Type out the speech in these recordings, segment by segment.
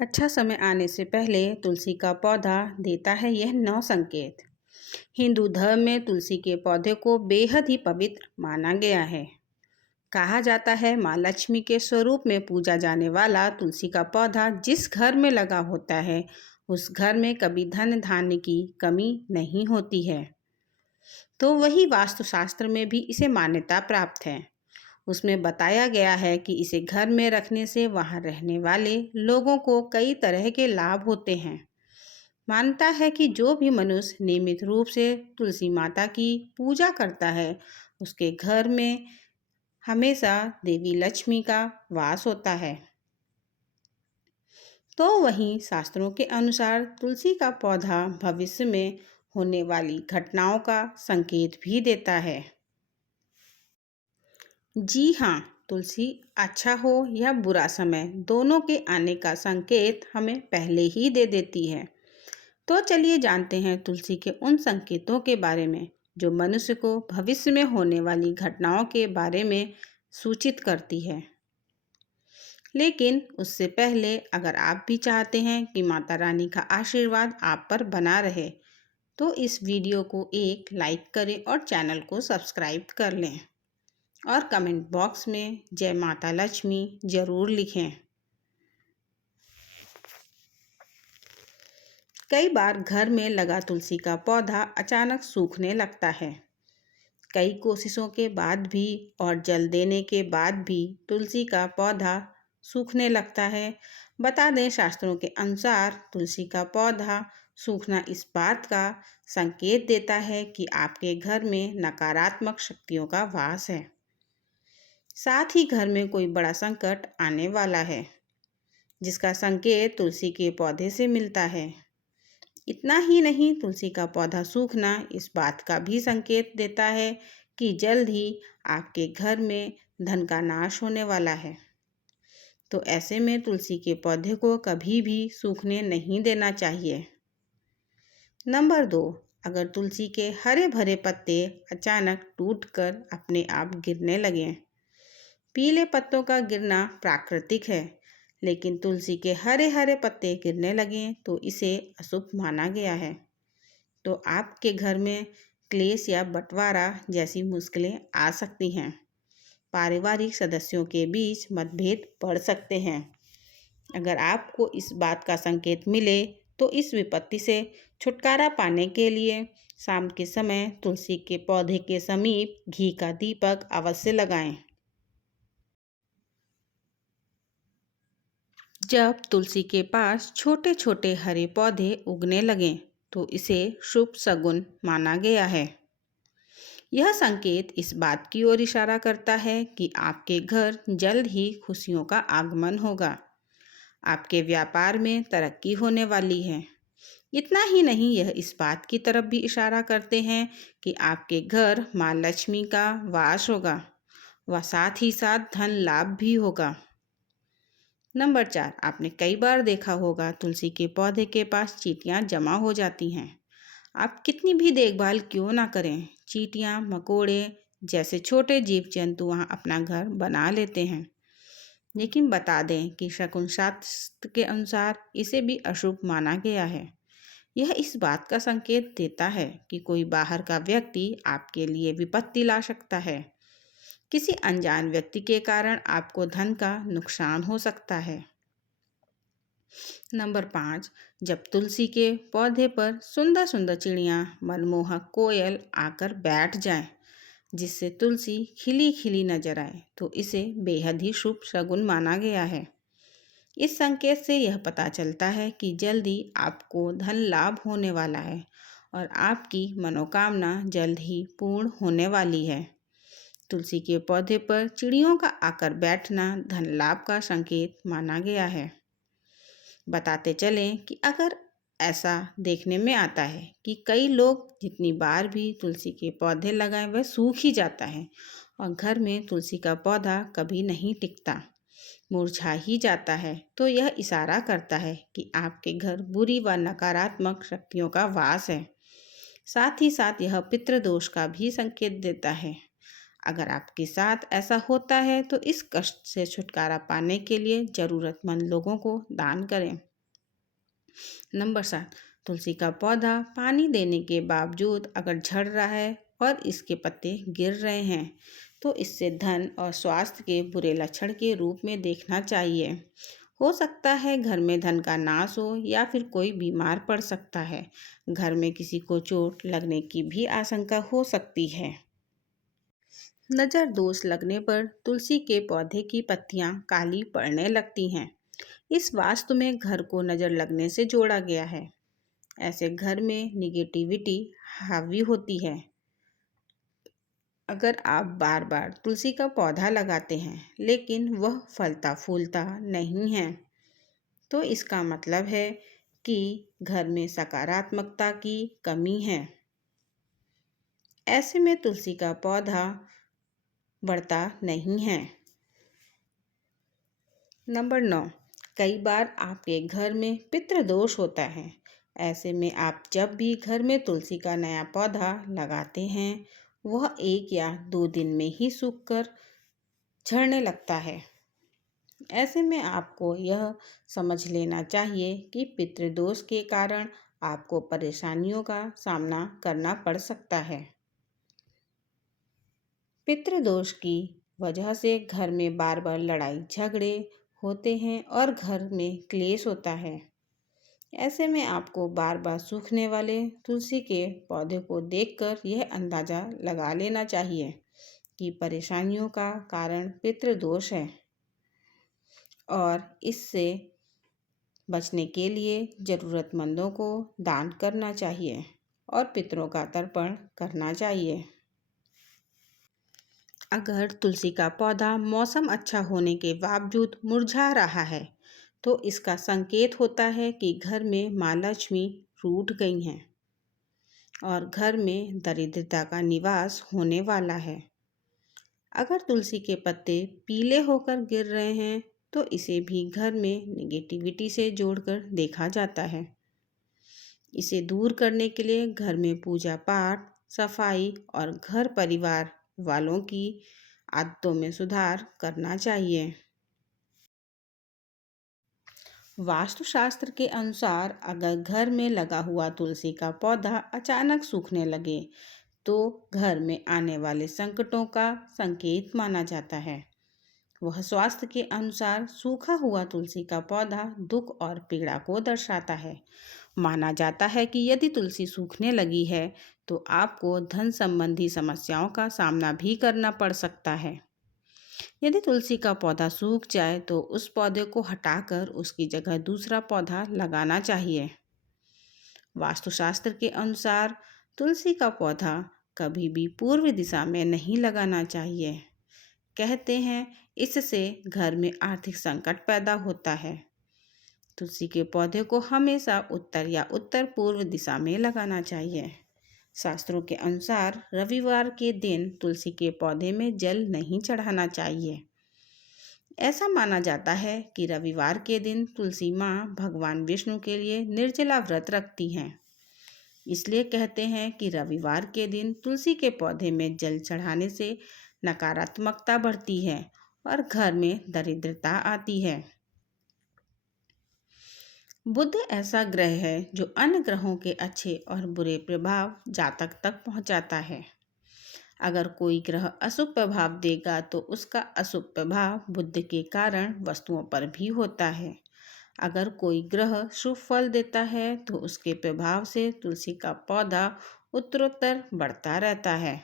अच्छा समय आने से पहले तुलसी का पौधा देता है यह 9 संकेत। हिंदू धर्म में तुलसी के पौधे को बेहद ही पवित्र माना गया है। कहा जाता है माँ लक्ष्मी के स्वरूप में पूजा जाने वाला तुलसी का पौधा जिस घर में लगा होता है उस घर में कभी धन धान्य की कमी नहीं होती है। तो वही वास्तुशास्त्र में भी इसे मान्यता प्राप्त है। उसमें बताया गया है कि इसे घर में रखने से वहां रहने वाले लोगों को कई तरह के लाभ होते हैं। मानता है कि जो भी मनुष्य नियमित रूप से तुलसी माता की पूजा करता है उसके घर में हमेशा देवी लक्ष्मी का वास होता है। तो वहीं शास्त्रों के अनुसार तुलसी का पौधा भविष्य में होने वाली घटनाओं का संकेत भी देता है। जी हाँ, तुलसी अच्छा हो या बुरा समय दोनों के आने का संकेत हमें पहले ही दे देती है। तो चलिए जानते हैं तुलसी के उन संकेतों के बारे में जो मनुष्य को भविष्य में होने वाली घटनाओं के बारे में सूचित करती है। लेकिन उससे पहले अगर आप भी चाहते हैं कि माता रानी का आशीर्वाद आप पर बना रहे तो इस वीडियो को एक लाइक करें और चैनल को सब्सक्राइब कर लें और कमेंट बॉक्स में जय माता लक्ष्मी जरूर लिखें। कई बार घर में लगा तुलसी का पौधा अचानक सूखने लगता है। कई कोशिशों के बाद भी और जल देने के बाद भी तुलसी का पौधा सूखने लगता है। बता दें शास्त्रों के अनुसार तुलसी का पौधा सूखना इस बात का संकेत देता है कि आपके घर में नकारात्मक शक्तियों का वास है। साथ ही घर में कोई बड़ा संकट आने वाला है जिसका संकेत तुलसी के पौधे से मिलता है। इतना ही नहीं, तुलसी का पौधा सूखना इस बात का भी संकेत देता है कि जल्द ही आपके घर में धन का नाश होने वाला है। तो ऐसे में तुलसी के पौधे को कभी भी सूखने नहीं देना चाहिए। नंबर 2, अगर तुलसी के हरे भरे पत्ते अचानक टूटकर अपने आप गिरने लगें। पीले पत्तों का गिरना प्राकृतिक है, लेकिन तुलसी के हरे हरे पत्ते गिरने लगें तो इसे अशुभ माना गया है। तो आपके घर में क्लेश या बंटवारा जैसी मुश्किलें आ सकती हैं। पारिवारिक सदस्यों के बीच मतभेद बढ़ सकते हैं। अगर आपको इस बात का संकेत मिले तो इस विपत्ति से छुटकारा पाने के लिए शाम के समय तुलसी के पौधे के समीप घी का दीपक अवश्य लगाएं। जब तुलसी के पास छोटे छोटे हरे पौधे उगने लगें तो इसे शुभ शगुन माना गया है। यह संकेत इस बात की ओर इशारा करता है कि आपके घर जल्द ही खुशियों का आगमन होगा। आपके व्यापार में तरक्की होने वाली है। इतना ही नहीं, यह इस बात की तरफ भी इशारा करते हैं कि आपके घर माँ लक्ष्मी का वास होगा व साथ ही साथ धन लाभ भी होगा। नंबर 4, आपने कई बार देखा होगा तुलसी के पौधे के पास चींटियां जमा हो जाती हैं। आप कितनी भी देखभाल क्यों ना करें, चींटियां मकोड़े जैसे छोटे जीव जंतु वहां अपना घर बना लेते हैं। लेकिन बता दें कि शकुन शास्त्र के अनुसार इसे भी अशुभ माना गया है। यह इस बात का संकेत देता है कि कोई बाहर का व्यक्ति आपके लिए विपत्ति ला सकता है। किसी अनजान व्यक्ति के कारण आपको धन का नुकसान हो सकता है। नंबर 5, जब तुलसी के पौधे पर सुंदर सुंदर चिड़ियाँ मनमोहक कोयल आकर बैठ जाएं, जिससे तुलसी खिली खिली नजर आए तो इसे बेहद ही शुभ शगुन माना गया है। इस संकेत से यह पता चलता है कि जल्दी आपको धन लाभ होने वाला है और आपकी मनोकामना जल्द ही पूर्ण होने वाली है। तुलसी के पौधे पर चिड़ियों का आकर बैठना धन लाभ का संकेत माना गया है। बताते चलें कि अगर ऐसा देखने में आता है कि कई लोग जितनी बार भी तुलसी के पौधे लगाएं वह सूख ही जाता है और घर में तुलसी का पौधा कभी नहीं टिकता, मुरझा ही जाता है, तो यह इशारा करता है कि आपके घर बुरी व नकारात्मक शक्तियों का वास है। साथ ही साथ यह पितृदोष का भी संकेत देता है। अगर आपके साथ ऐसा होता है तो इस कष्ट से छुटकारा पाने के लिए ज़रूरतमंद लोगों को दान करें। नंबर 7, तुलसी का पौधा पानी देने के बावजूद अगर झड़ रहा है और इसके पत्ते गिर रहे हैं तो इससे धन और स्वास्थ्य के बुरे लक्षण के रूप में देखना चाहिए। हो सकता है घर में धन का नाश हो या फिर कोई बीमार पड़ सकता है। घर में किसी को चोट लगने की भी आशंका हो सकती है। नज़र दोष लगने पर तुलसी के पौधे की पत्तियां काली पड़ने लगती हैं। इस वास्तु में घर को नज़र लगने से जोड़ा गया है। ऐसे घर में निगेटिविटी हावी होती है। अगर आप बार बार तुलसी का पौधा लगाते हैं लेकिन वह फलता फूलता नहीं है तो इसका मतलब है कि घर में सकारात्मकता की कमी है। ऐसे में तुलसी का पौधा बढ़ता नहीं है। नंबर 9, कई बार आपके घर में पितृदोष होता है। ऐसे में आप जब भी घर में तुलसी का नया पौधा लगाते हैं वह 1 या 2 दिन में ही सूखकर झड़ने लगता है। ऐसे में आपको यह समझ लेना चाहिए कि पितृदोष के कारण आपको परेशानियों का सामना करना पड़ सकता है। पितृदोष की वजह से घर में बार बार लड़ाई झगड़े होते हैं और घर में क्लेश होता है। ऐसे में आपको बार बार सूखने वाले तुलसी के पौधे को देखकर यह अंदाज़ा लगा लेना चाहिए कि परेशानियों का कारण पितृदोष है और इससे बचने के लिए ज़रूरतमंदों को दान करना चाहिए और पितरों का तर्पण करना चाहिए। अगर तुलसी का पौधा मौसम अच्छा होने के बावजूद मुरझा रहा है तो इसका संकेत होता है कि घर में माँ लक्ष्मी रूठ गई हैं और घर में दरिद्रता का निवास होने वाला है। अगर तुलसी के पत्ते पीले होकर गिर रहे हैं तो इसे भी घर में निगेटिविटी से जोड़कर देखा जाता है। इसे दूर करने के लिए घर में पूजा पाठ, सफाई और घर परिवार वालों की आदतों में सुधार करना चाहिए। वास्तुशास्त्र के अनुसार अगर घर में लगा हुआ तुलसी का पौधा अचानक सूखने लगे तो घर में आने वाले संकटों का संकेत माना जाता है। वह स्वास्थ्य के अनुसार सूखा हुआ तुलसी का पौधा दुख और पीड़ा को दर्शाता है। माना जाता है कि यदि तुलसी सूखने लगी है तो आपको धन संबंधी समस्याओं का सामना भी करना पड़ सकता है। यदि तुलसी का पौधा सूख जाए तो उस पौधे को हटाकर उसकी जगह दूसरा पौधा लगाना चाहिए। वास्तुशास्त्र के अनुसार तुलसी का पौधा कभी भी पूर्व दिशा में नहीं लगाना चाहिए। कहते हैं इससे घर में आर्थिक संकट पैदा होता है। तुलसी के पौधे को हमेशा उत्तर या उत्तर पूर्व दिशा में लगाना चाहिए। शास्त्रों के अनुसार रविवार के दिन तुलसी के पौधे में जल नहीं चढ़ाना चाहिए। ऐसा माना जाता है कि रविवार के दिन तुलसी माँ भगवान विष्णु के लिए निर्जला व्रत रखती हैं। इसलिए कहते हैं कि रविवार के दिन तुलसी के पौधे में जल चढ़ाने से नकारात्मकता बढ़ती है और घर में दरिद्रता आती है। बुध ऐसा ग्रह है जो अन्य ग्रहों के अच्छे और बुरे प्रभाव जातक तक पहुंचाता है। अगर कोई ग्रह अशुभ प्रभाव देगा तो उसका अशुभ प्रभाव बुध के कारण वस्तुओं पर भी होता है। अगर कोई ग्रह शुभ फल देता है तो उसके प्रभाव से तुलसी का पौधा उत्तरोत्तर बढ़ता रहता है।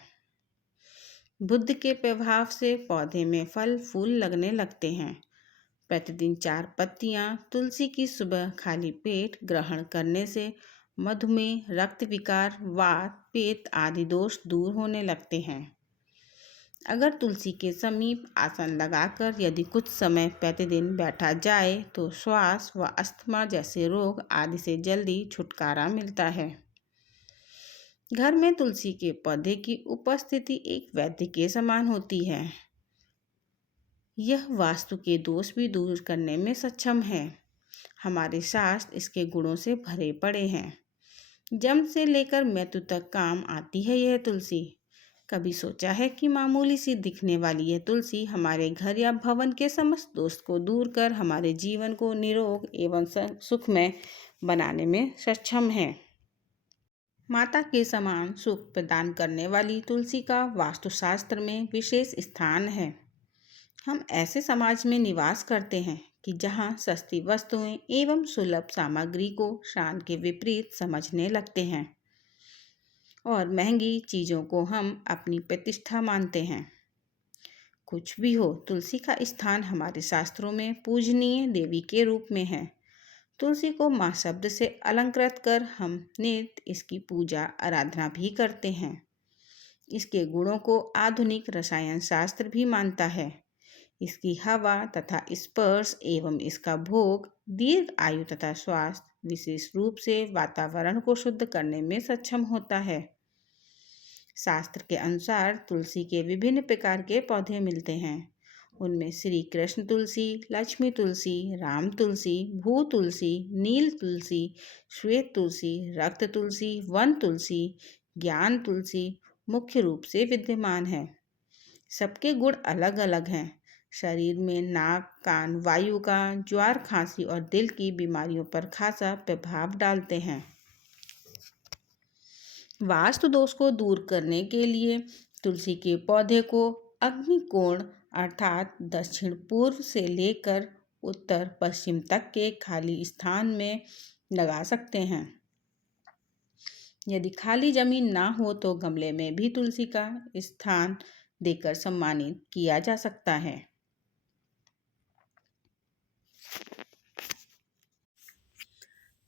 बुध के प्रभाव से पौधे में फल फूल लगने लगते हैं। प्रतिदिन 4 पत्तियां तुलसी की सुबह खाली पेट ग्रहण करने से मधुमेह, रक्त विकार, वात, पित्त आदि दोष दूर होने लगते हैं। अगर तुलसी के समीप आसन लगाकर यदि कुछ समय प्रतिदिन बैठा जाए तो श्वास व अस्थमा जैसे रोग आदि से जल्दी छुटकारा मिलता है। घर में तुलसी के पौधे की उपस्थिति एक वैद्य के समान होती है। यह वास्तु के दोष भी दूर करने में सक्षम है। हमारे शास्त्र इसके गुणों से भरे पड़े हैं। जन्म से लेकर मृत्यु तक काम आती है यह तुलसी। कभी सोचा है कि मामूली सी दिखने वाली यह तुलसी हमारे घर या भवन के समस्त दोस्त को दूर कर हमारे जीवन को निरोग एवं सुखमय बनाने में सक्षम है। माता के समान सुख प्रदान करने वाली तुलसी का वास्तुशास्त्र में विशेष स्थान है। हम ऐसे समाज में निवास करते हैं कि जहाँ सस्ती वस्तुएं एवं सुलभ सामग्री को शान के विपरीत समझने लगते हैं और महंगी चीज़ों को हम अपनी प्रतिष्ठा मानते हैं। कुछ भी हो, तुलसी का स्थान हमारे शास्त्रों में पूजनीय देवी के रूप में है। तुलसी को माँ शब्द से अलंकृत कर हम नित्य इसकी पूजा आराधना भी करते हैं। इसके गुणों को आधुनिक रसायन शास्त्र भी मानता है। इसकी हवा तथा स्पर्श एवं इसका भोग दीर्घ आयु तथा स्वास्थ्य विशेष रूप से वातावरण को शुद्ध करने में सक्षम होता है। शास्त्र के अनुसार तुलसी के विभिन्न प्रकार के पौधे मिलते हैं। उनमें श्री कृष्ण तुलसी, लक्ष्मी तुलसी, राम तुलसी, भू तुलसी, नील तुलसी, श्वेत तुलसी, रक्त तुलसी, वन तुलसी, ज्ञान तुलसी मुख्य रूप से विद्यमान है। सबके गुण अलग अलग हैं। शरीर में नाक, कान, वायु का, ज्वर, खांसी और दिल की बीमारियों पर खासा प्रभाव डालते हैं। वास्तु दोष को दूर करने के लिए तुलसी के पौधे को अग्निकोण अर्थात दक्षिण पूर्व से लेकर उत्तर पश्चिम तक के खाली स्थान में लगा सकते हैं। यदि खाली जमीन ना हो तो गमले में भी तुलसी का स्थान देकर सम्मानित किया जा सकता है।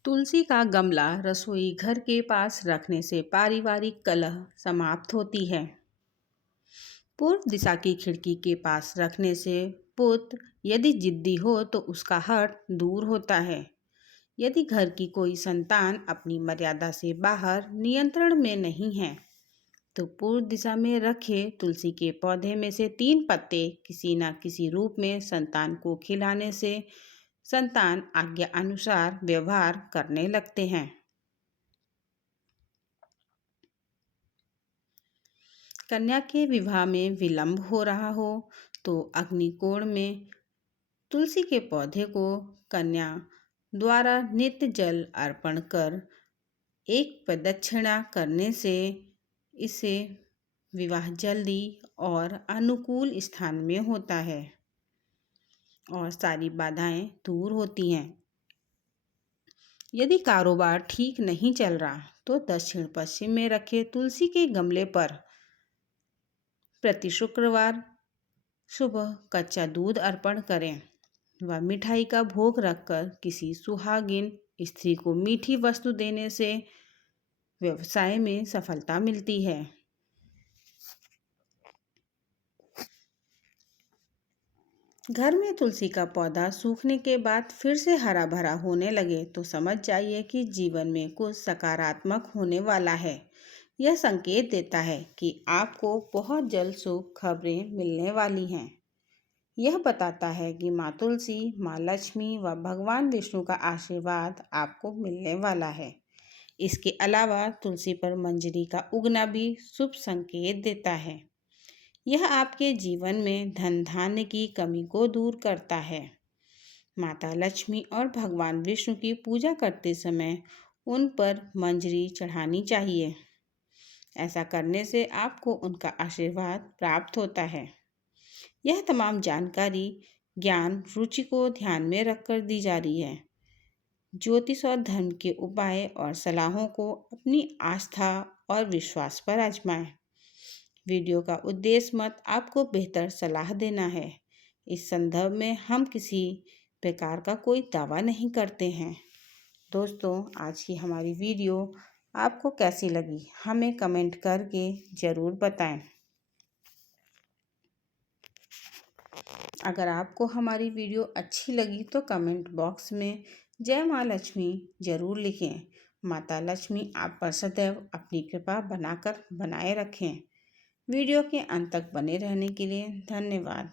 तुलसी का गमला रसोई घर के पास रखने से पारिवारिक कलह समाप्त होती है। पूर्व दिशा की खिड़की के पास रखने से पुत्र यदि जिद्दी हो तो उसका हठ दूर होता है। यदि घर की कोई संतान अपनी मर्यादा से बाहर नियंत्रण में नहीं है तो पूर्व दिशा में रखे तुलसी के पौधे में से 3 पत्ते किसी न किसी रूप में संतान को खिलाने से संतान आज्ञा अनुसार व्यवहार करने लगते हैं। कन्या के विवाह में विलंब हो रहा हो तो अग्निकोण में तुलसी के पौधे को कन्या द्वारा नित्य जल अर्पण कर एक प्रदक्षिणा करने से इसे विवाह जल्दी और अनुकूल स्थान में होता है और सारी बाधाएं दूर होती हैं। यदि कारोबार ठीक नहीं चल रहा तो दक्षिण पश्चिम में रखे तुलसी के गमले पर प्रति शुक्रवार सुबह कच्चा दूध अर्पण करें व मिठाई का भोग रखकर किसी सुहागिन स्त्री को मीठी वस्तु देने से व्यवसाय में सफलता मिलती है। घर में तुलसी का पौधा सूखने के बाद फिर से हरा भरा होने लगे तो समझ जाइए कि जीवन में कुछ सकारात्मक होने वाला है। यह संकेत देता है कि आपको बहुत जल्द शुभ खबरें मिलने वाली हैं। यह बताता है कि माँ तुलसी, माँ लक्ष्मी व भगवान विष्णु का आशीर्वाद आपको मिलने वाला है। इसके अलावा तुलसी पर मंजरी का उगना भी शुभ संकेत देता है। यह आपके जीवन में धन धान्य की कमी को दूर करता है। माता लक्ष्मी और भगवान विष्णु की पूजा करते समय उन पर मंजरी चढ़ानी चाहिए। ऐसा करने से आपको उनका आशीर्वाद प्राप्त होता है। यह तमाम जानकारी ज्ञान रुचि को ध्यान में रखकर दी जा रही है। ज्योतिष और धर्म के उपाय और सलाहों को अपनी आस्था और विश्वास पर आजमाएं। वीडियो का उद्देश्य मत आपको बेहतर सलाह देना है। इस संदर्भ में हम किसी प्रकार का कोई दावा नहीं करते हैं। दोस्तों, आज की हमारी वीडियो आपको कैसी लगी हमें कमेंट करके ज़रूर बताएं। अगर आपको हमारी वीडियो अच्छी लगी तो कमेंट बॉक्स में जय माँ लक्ष्मी ज़रूर लिखें। माता लक्ष्मी आप पर सदैव अपनी कृपा बनाए रखें। वीडियो के अंत तक बने रहने के लिए धन्यवाद।